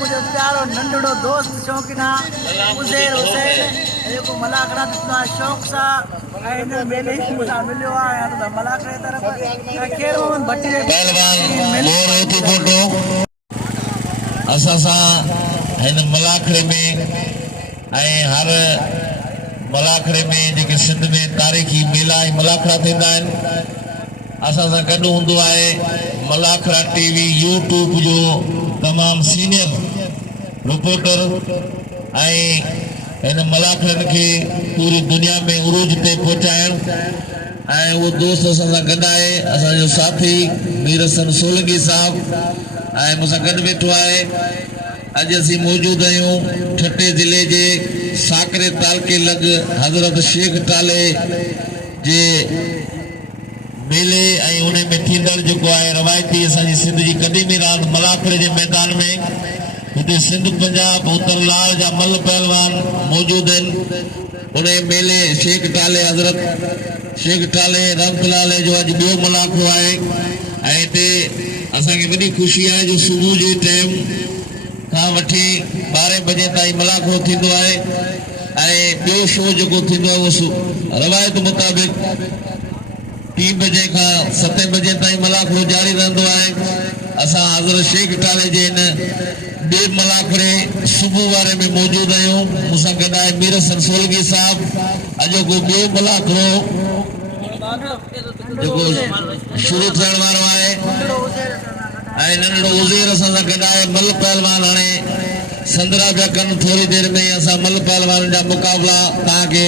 मुझे प्यारो नंढड़ो दोस्त शौकीना उज़ैर हुसैन जेको मलाकड़ा ॾिसंदो आहे शौक़ सां ऐं हिन मेले सां मिलियो आहे त मलाकड़े तरफ़ खैर मोहम्मद भट्टी असां सां हिन मलाखड़े में ऐं हर मलाखड़े में जेके सिंध में तारीख़ी मेला ऐं मलाखड़ा थींदा आहिनि असां सां गॾु हूंदो आहे मलाखड़ा टीवी यूट्यूब जो तमामु सीनियर रिपोर्टर ऐं हिन मलाखड़नि खे पूरी दुनिया में उरूज ते पहुचाइण ऐं उहो दोस्त असां सां गॾु आहे असांजो साथी मीर हसन सोलंकी साहब ऐं मूंसां गॾु वेठो आहे। अॼु असीं मौजूदु आहियूं ठटे ज़िले जे साकरे तालके लॻ हज़रत शेख टाले जे मेले ऐं उन में थींदड़ जेको आहे रवायती असांजी सिंध जी क़दीमी रांदि मलाखड़े जे मैदान में हिते सिंध पंजाब उतरलाल जा मल पहलवान मौजूदु आहिनि। उन मेले शेख टाले हज़रत शेख टाले रहमतुल्लाह अलैह जो अॼु ॿियो मलाखड़ो आहे ऐं हिते असांखे वॾी ख़ुशी आहे जो सुबुह जे टाइम खां वठी 12 बजे ताईं मलाखड़ो थींदो आहे ऐं ॿियो शो जेको थींदो आहे उहो रवायत मुताबिक़ 3 बजे खां 7 बजे ताईं मलाखड़ो जारी रहंदो आहे। असां हज़रत शेख टाले जे हिन ॿिए मलाखड़े सुबुह वारे में मौजूदु आहियूं। मूंसां गॾु आहे मीर हसन सोलंकी साहब। अॼोको ॿियो मलाखड़ो जेको शुरू थियण वारो आहे ऐं नंढड़ो उज़ैर असां सां गॾु आहे। मल पहलवान हाणे संदरा पिया कनि थोरी देरि में असां मल पहलवान जा मुक़ाबला तव्हांखे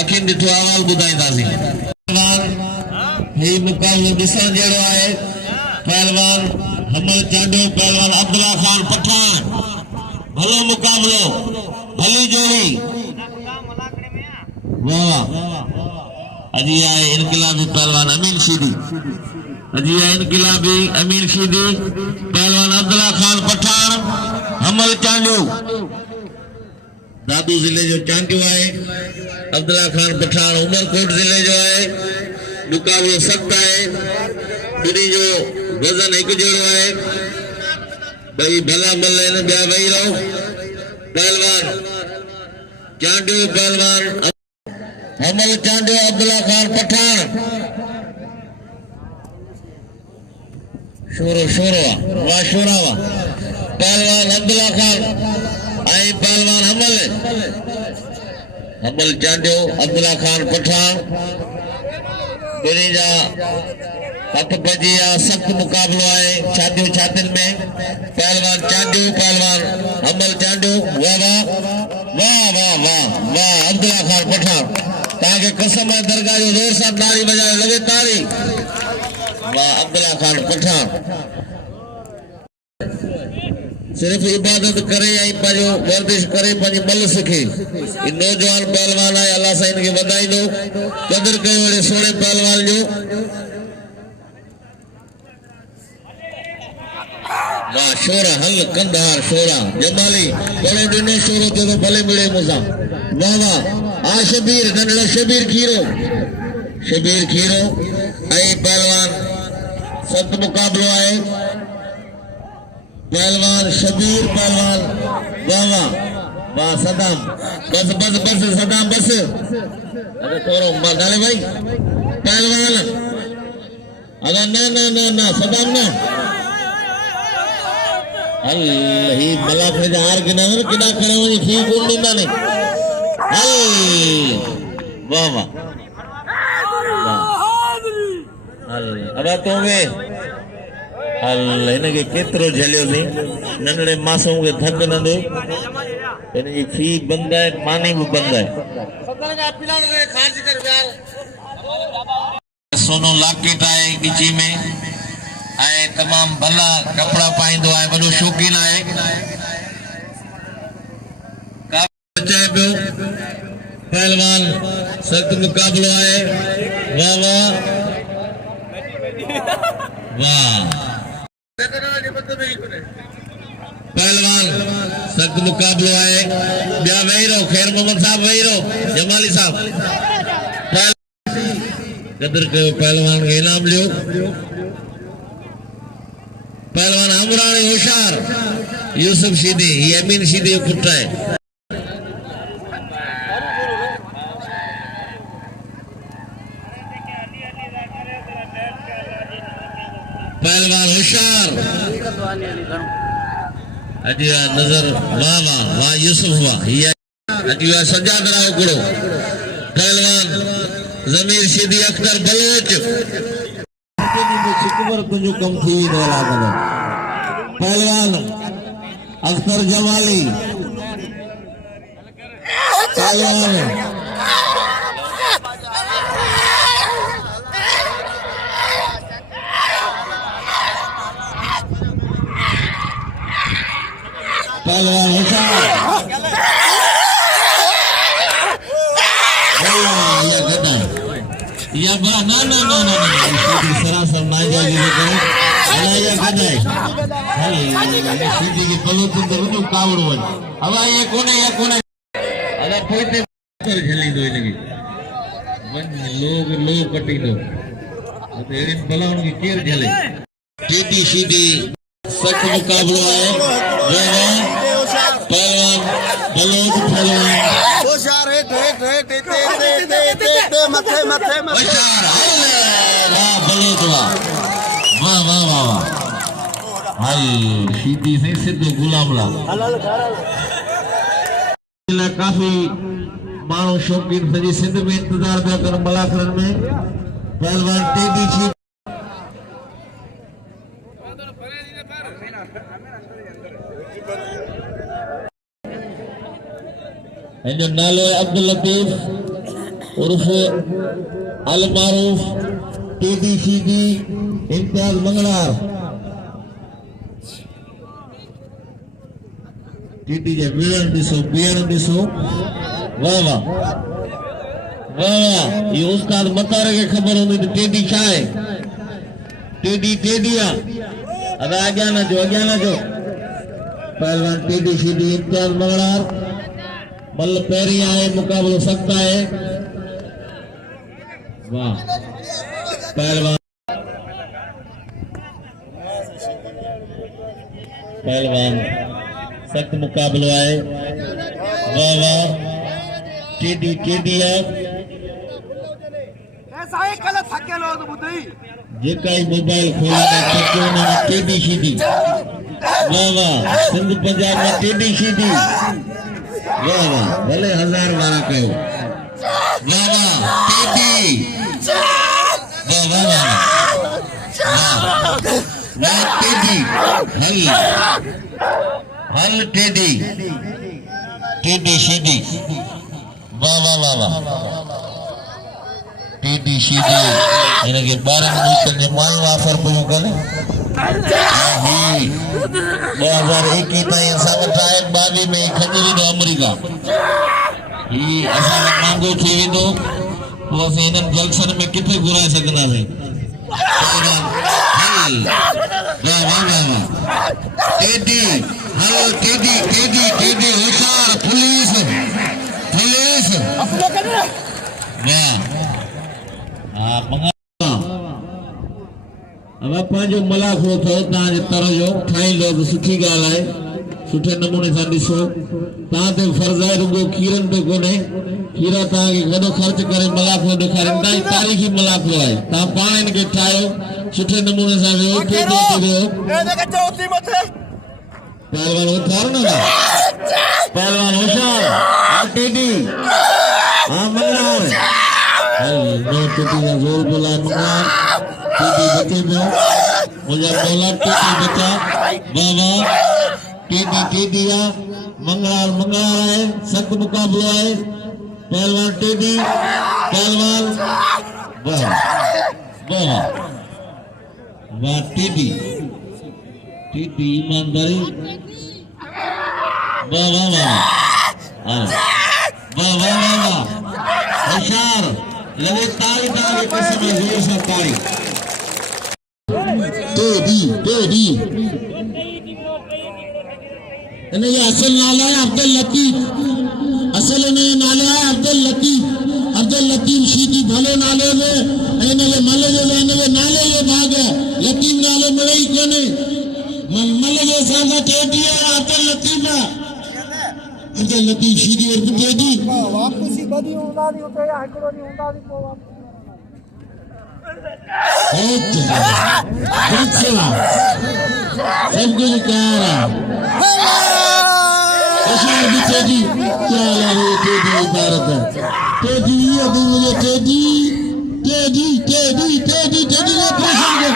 अखियुनि ॾिठो अहवाल ॿुधाईंदासीं। ही मुक़ाबलो ॾिसण जहिड़ो आहे। पहलवान हमल चांडो पहलवान अब्दुल्ला खान पठान भलो मुक़ाबलो भली जोड़ी वाह अजी आहे इनकलाबी पहलवान अमीन शीदी अजी आहे इनकलाबी अमीन शीदी पहलवान अब्दुल्ला खान पठान हमल चांडो दादू जिले जो चांडो है। अब्दुल्ला खान पठान उमरकोट जिले जो है। मुकाबलो सख्त है। बिनी जो वजन एक जोड़ो है। भाई भला मल ॿिया वही रहो। पहलवान चांडो पहलवान हमल चांडो अब्दुल्ला खान पठान शोरो शोरो वाह शोरा वाह पहलवान अब्दुल्ला खान आई पहलवान हमल हमल चांडो अब्दुल्ला खान पठान बिनी जा हथ बजी सख्त मुकाबलो है। छातियों छातिन में पहलवान चांडो पहलवान हमल चांडो वाह वाह वाह वाह वाह वाह अब्दुल्ला खान पठान ताकि कसम है दरगाह जो जोर सां ताली बजाए लगे ताली वाह अब्दुल्ला खान पठान सिर्फ इबादत करे ऐं पंहिंजो वर्जिश करे पंहिंजी मल सिखे। नौजवान पहलवान है अल्लाह सां इनके वधाई दो कदर कयो अड़े सोने पहलवान जो वाह शोरा हल कंधार शोरा जमाली बड़ो दिनो शोरो तो भले मिले मुसा वाह वाह आ शबीर नंढड़ो शबीर खीरो ऐं पहलवान सख्त मुकाबलो है। पहलवान शबीर पहलवान वाह वाह वाह सदाम बस बस बस सदाम बस अरे थोरो डाले भाई पहलवान अगर ना ना ना ना सदाम ना हल ही मलाखड़े जा हार के ना किना खड़े हो फी कोन ॾींदा ने हल वाह वाह हल अब तो में हल इनके केतिरो झलियो थी नंढड़े मासूम के थक न दे इनकी फी बंद है मानी भी बंद है। सोनो लॉकेट है गिची में आए तमाम भला कपड़ा पाइंदो है वडो शौकीन है पहलवान सख्त मुकाबलो है वाह वाह वाह पहलवान सख्त मुकाबलो है ॿिया वही रहो खैर मोहम्मद साहब वही रहो जमाली साहब कदर कयो पहलवान के इनाम लियो पहलवान हमराणी होशियार यूसुफ शीदी ये अमीन शीदी जो पुट है पहलवान होशियार अजिया नजर वाह वाह वाह यूसुफ वाह ये अजिया सज्जाद राव गुड़ो पहलवान जमीर शीदी अख्तर बलोच चिकबर तुझो कम थी दोला करो पहलवान अख्तर जमाली पहलवान पहलवान होशियार ये गदा ये बा ना ना ना ना सीधी सरासर ना जाएगी लेकिन अला ये गदा है सीधी की पलोतुन तो बनु कावड़ वन अब ये कोने अला पोइते कर झली दोई लगी मन लोग कटी दो तो एड़ी बलाउन की केर झले सीधी सीधी सख्त मुकाबला है पहलवान बलोच पहलवान होशियार मथे होशियार वाह बलोच वाह वाह वाह वाह हाय सीधी से सिद्धू गुलामला काफी माण्हू शौकीन सॼी सिंध में इंतजार पिया कनि मलाखड़नि में पहलवान टेडी छी इनजो नालो अब्दुल लतीफ उर्फ अल मारूफ टेडी शीदी इम्तियाज मंगलार टेडी जे वीरन ॾिसो बीहण ॾिसो वाह वाह वाह वाह ये उस्ताद मतार के खबर हूंदी त टेडी छा आहे टेडी आहे अब अॻियां न जो पहलवान टेडी शीदी इम्तियाज मंगलार बल पैरी आए मुकाबलो सख्त है वाह पहलवान सख्त मुकाबलो है वाह वाह टेडी है जेका ही मोबाइल खोले टेडी शीदी वाह वाह सिंध पंजाब में टेडी शीदी वाह वाह भले 1000 बारा कयो वाह वाह टेडी वाह वाह वाह टेडी हल टेडी शीदी वाह वाह वाह वाह टेडी शीदी इनके 12 मिनट जे माई ऑफर पियो करे 2021 ताईं असां वटि आहे 22 में खजूरी जो अमरीका ही असां महांगो थी वेंदो पोइ असीं हिननि जलसन में किथे घुराए सघंदासीं वाह वाह वाह टेडी हल टेडी होशियार पुलिस वाह हा मंगा अब पंहिंजो मलाखड़ो थियो तव्हांजे तर जो ठाहींदो त सुठी ॻाल्हि आहे सुठे नमूने सां ॾिसो तव्हां ते फर्ज़ आहे रुगो खीरनि ते कोन्हे खीरा तव्हांखे वॾो ख़र्च करे मलाखड़ो ॾेखारीनि था तारीख़ी मलाखड़ो आहे तव्हां पाण हिनखे ठाहियो सुठे नमूने सां वेहो पहलवान उथार न पहलवान होशियार टेडी हा मंगलार नो टेडी का जोर बोला मंगलार टेडी बचे पियो मुझे बोला टेडी बचा वाह टेडी आ मंगलार है सख्त मुकाबलो है पहलवान टेडी पहलवान वाह वाह टेडी ईमानदारी वाह वाह वाह वाह वाह वाह होशियार लगे ताली के समय जोर से ताली टेडी ये असल नाला है अब्दुल लतीफ असल ने नाला है अब्दुल लतीफ शीदी भले नाले में इनके मल जो नाले ये भाग है लतीफ नाले मिले ही कोने मल जे सादा टेडी अब्दुल लतीफ अब्दुल लतीफ शीदी और टेडी वापसी बदी हूंदा दी उते या हिकड़ो दी हूंदा दी पो वापसी सब कुछ क्या रहा टेडी क्या है टेडी इबारत है टेडी अभी मुझे teddy teddy teddy teddy teddy ने प्रेशर दे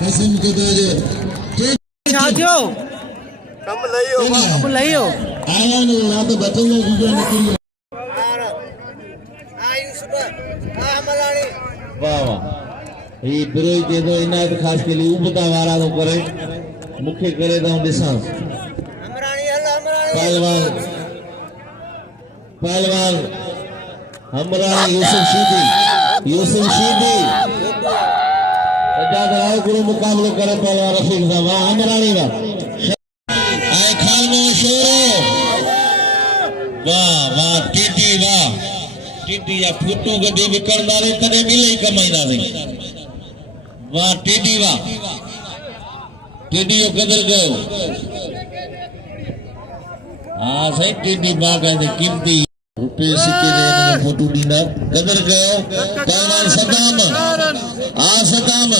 कसम खुदा जो छाजो कम लइयो अब लइयो आया ने रात बटन में गुजर निकली वाह वाह ये बिरोई दे दो इनायत खास के लिए उबता वारा तो करे मुख्य करे तो दिशा पहलवान पहलवान हमरानी यूसुफ शीदी सज्जाद राव गुरु मुकाबलो करे पहलवान रफीक साहब वाह हमरानी वाह आए खानो शोरो वाह वाह टीटी वाह टीटी या फोटो गड्डी विकरदारे तने मिले ही कमाईना रे वाह टीटी यो कदर गयो हां सही टीटी बा कहते कीमती रुपए सिक्के दे फोटो दीना कदर गयो पहलवान सदाम सदाम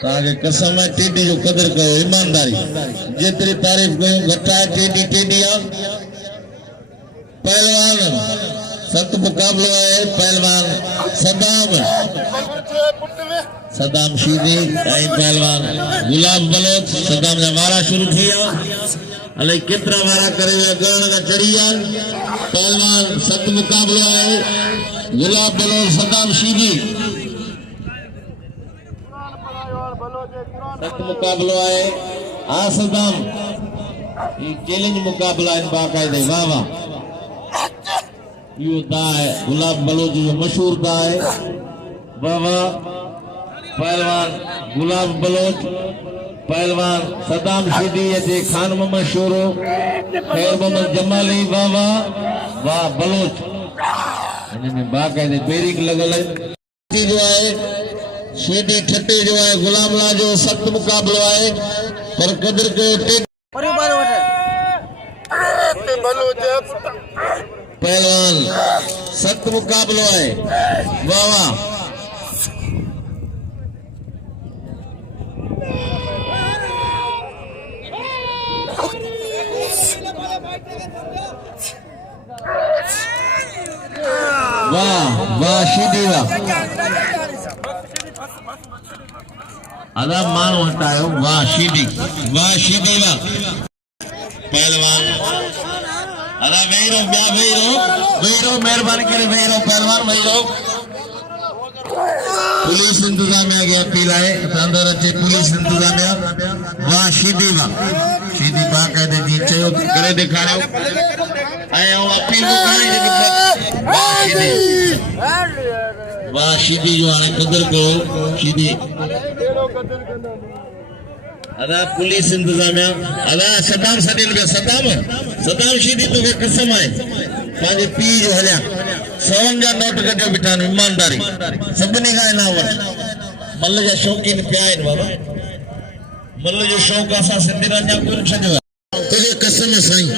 ताके कसम है टीटी जो कदर कयो ईमानदारी जेतरी तारीफ कयो घटा टीटी टीटिया पहलवान सख्त मुकाबलो है पहलवान सदाम शीदी पहलवान गुलाब बलोच सदाम जा वारा शुरू थिया अले केतरा वारा करे गण का चढ़िया पहलवान सख्त मुकाबलो है गुलाब बलोच सदाम शीदी सख्त मुकाबलो है सदाम ये चैलेंज मुकाबला इन बाकायदे वाह वाह यो दाए गुलाब बलोच जो मशहूर दाए बाबा पहलवान गुलाब बलोच पहलवान सदाम शीदी ये खान मोहम्मद शोरो खैर मोहम्मद जमाली बाबा वाह बलोच इनमें बाकायदे बेरिंग लगल है जो है शीदी ठट्टे जो है गुलाम ला जो सख्त मुकाबलो है पर कदर के परिवार वटे पहलवान सख्त मुकाबलो है वाह वाह वाह वाह शीदी वाह अदा मान होता है वाह शीदी वाह पहलवान अरे वेरो क्या वेरो मेहरबानी करे वेरो पहलवान वेरो पुलिस इंतजामिया के अपील है अंदर अचे पुलिस इंतजामिया वाह शीदी बा कहते जी चयो करे दिखाड़ो आए अपील वाह शीदी जो हाणे कदर करो शीदी अदा पुलिस इंतजामिया अदा सदाम सदीन बे सदाम शीदी तो कसम है पांजे पी जो हल्या 100 जा नोट कजो बिठान ईमानदारी सबने का ना वर मल्ल जा शौकीन प्याइन बाबा मल्ल जो शौक असा सिंधी राजा कोन छजो तुझे कसम है साईं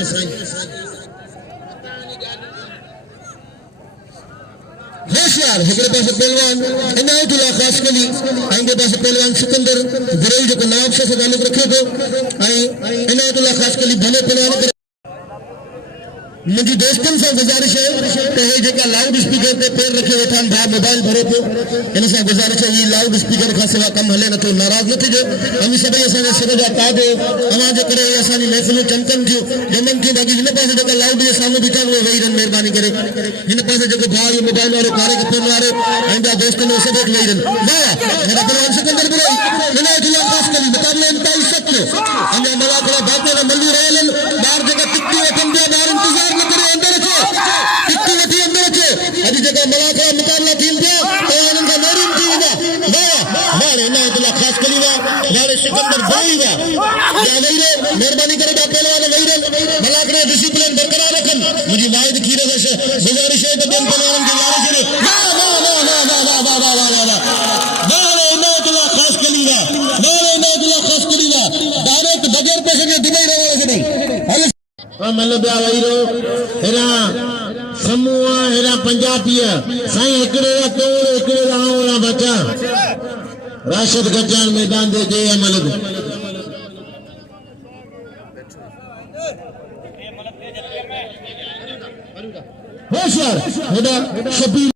होशियार हिकड़े पासे पहलवान इनायतुल्लाह खासकली आइंदे पासे पहलवान सिकंदर गुरेल जो नाम से ताल्लुक रखे थो इनायतुल्लाह खासकली भले पहलवान मुझी दोस्तन से गुजारिश है तो हे जेका लाउड स्पीकर पे पैर रखे वेठा भा मोबाइल भरे तो इन से गुजारिश है ये लाउड स्पीकर का सिवा कम हले न तो नाराज न थी जो हम सभी असा सब जा तादे आवाज करे असानी महफिल चमकन जो जमन की बाकी इन पासे जेका लाउड जे सामने बिठा वो वही रन मेहरबानी करे इन पासे जेको भाई मोबाइल वाले कारे के फोन वाले आइंदा दोस्तन सब एक वही रन वाह मेरा पहलवान सिकंदर बुलाई इनायतुल्लाह खासकली मुकाबले इंतहाई सख्त अंजा मला थोड़ा बातें मल्लू रहलन बाहर जेका टिक्की वठन दे बाहर इंतजार टिक्की वठी अंदर अचे अॼु जेका मुलाक़ात मुक़ाबला थीनि पिया त उन्हनि खां मेहरबानी करे पहलवान वहीरन मलाकड़े डिसिप्लिन बरकरार रखन मुझे वाहिद खीर गुजारिश है तो ॿियनि पहलवाननि खे गुजारिश है डायरेक्ट बगैर पैसे के दुबई रहो मतलब वहीरो हेरा समूह हेरा पंजाबी साईं हिकिड़े जा तोड़ हिकिड़े जा आऊं बचा राशिद गजान मैदान दे जे अमल होशियार हेडा शबीर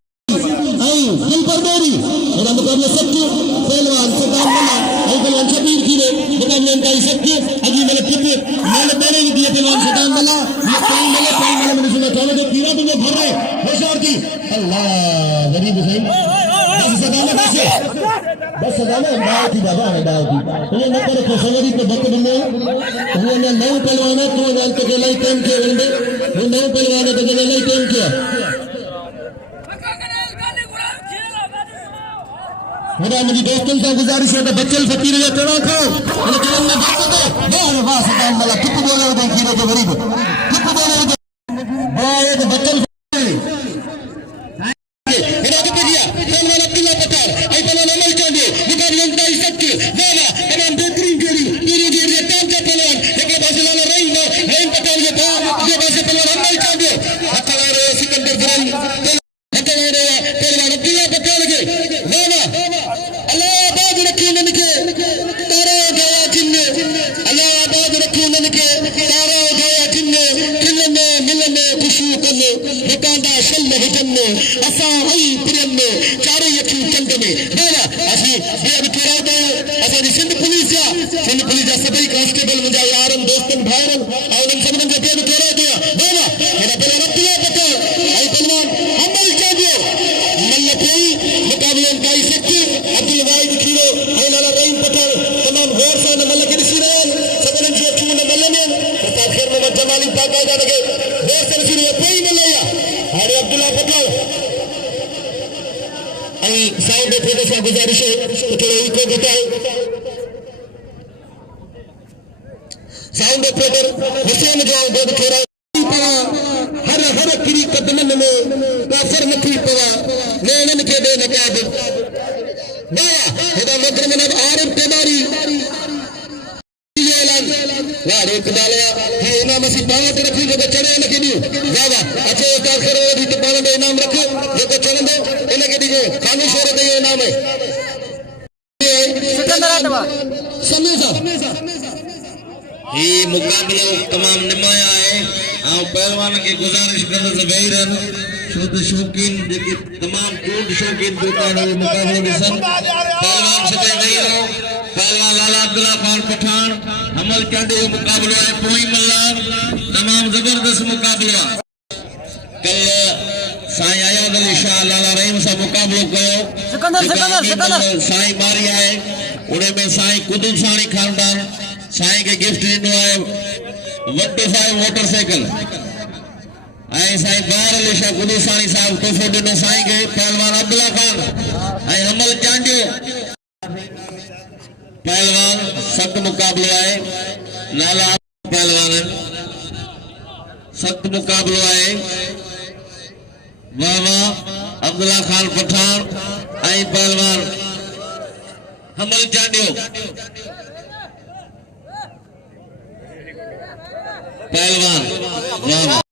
आई दिल पर मेरी हेडा मुकाबला सत्य पहलवान सदाम मल्ला आई पहलवान शबीर खीरे मुकाबला का सत्य अजी मेरे पुत्र मैंने मेरे दिए पहलवान सदाम मल्ला ये कई मैंने सुना थाने के खीरा तुमने भर रहे होशियार की अल्लाह गरीब हुसैन बस सदाम बात ही बाबा है बात ही तुम्हें न करे खसवरी पे बक बने वो ने नौ पहलवान है तो जान के लाई टाइम के वंदे वो नौ पहलवान है तो लाई टाइम किया मेरा मेरी दोस्तों से गुजारिश है बच्चल फकीर या चढ़ा खाओ मैंने चलन में बात दो वाह वाह सदाम वाला टुक बोले तो खीरे के गरीब टुक बोले तो वाह बच्चल मेरा के दिया पहलवान अब्दुल्ला पठार आई पहलवान अमल चांदे मुकाबले का सत्य वाह तमाम बेहतरीन जोड़ी पूरी जोड़ी टांग का पहलवान एक पासे वाला रहीम पठार ये था ये पासे पहलवान अमल चांदे हथवारे सिकंदर जरन हथवारे पहलवान अब्दुल्ला पठार के सिंध पुलिस सभी कांस्टेबल मुझे यारन दोस्तन भाईरन और इन सबन के पेड़ करा दिया बाबा मेरा पहलवान अब्दुल्ला पठार आई पहलवान अमल चांदियो मल्ल कोई मुकाबले का सत्य अब्दुल वाहिद खीरो आई लाला रहीम पठार तमाम गौर से मल्ल के दिसी रहे सबन जो चून मल्ल ने प्रताप खैर में जमाली ताका जा लगे गौर से दिसी कोई मल्लया अरे अब्दुल्ला पठार आई साहब बेटे से गुजारिश है तो थोड़ा इको बताओ साउंड ऑपरेटर हुसैन जो बोल थोड़ा हर हर किरी कदमन में काफर मथी पवा नैनन के दे नकाब वाह हेदा मगर में आरब तेमारी ऐलान वाह एक डालया ये इनाम सी बात रखी जो चढ़े न केनी वाह वाह अच्छे का करो दी तो बाल में इनाम रखो जो चढ़न दो इने के दीजिए खानी शोर दे इनाम है सिकंदर आटवा समीसा ये मुकाबलो तमाम निमाया है आ पहलवान के गुजारिश कर जबैरन शुद्ध शौकीन जेके तमाम टूट शौकीन दुकान है मुकाबले में सन पहलवान से नहीं हो पहलवान लाला अब्दुल्ला खान पठान अमल चांदे जो मुकाबला है पोई मल्ला तमाम जबरदस्त मुकाबला कल साईं आयाद अली शाह लाला रहीम सा मुकाबलो कयो सिकंदर साईं मारी है उड़े में साईं कुतुब साणी खानदान साईं के गिफ्ट दिनो है 125 मोटरसाइकिल आई साईं बार अली शाह कुतुब साणी साहब तोहफो दिनो साईं के पहलवान अब्दुल्ला खान आई अमल चांडियो पहलवान सख्त मुकाबलो है नाला पहलवान सख्त मुकाबलो है वाह वाह अब्दुल्ला खान पठान आई पहलवान अमल चांडियो पहलवान वाह